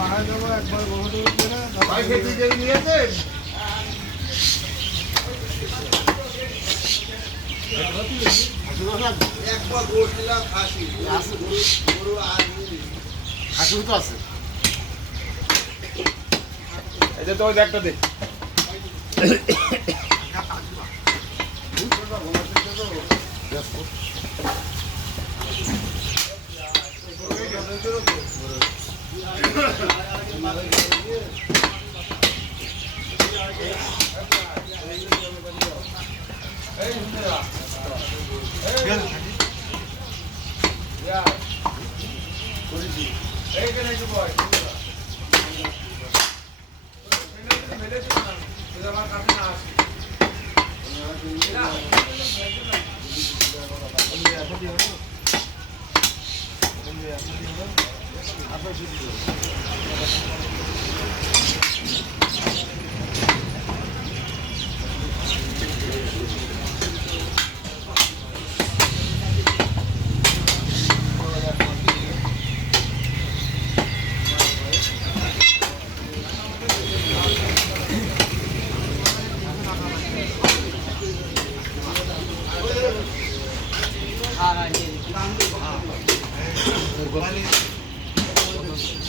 পাহাড় যাবো একবার বহুদূর ভাই খেতে যেই নিয়েছেন একবার বসছিলাম খাসি গরু আর খাসি তো আছে এটা তো একটা দে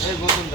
এই বলুন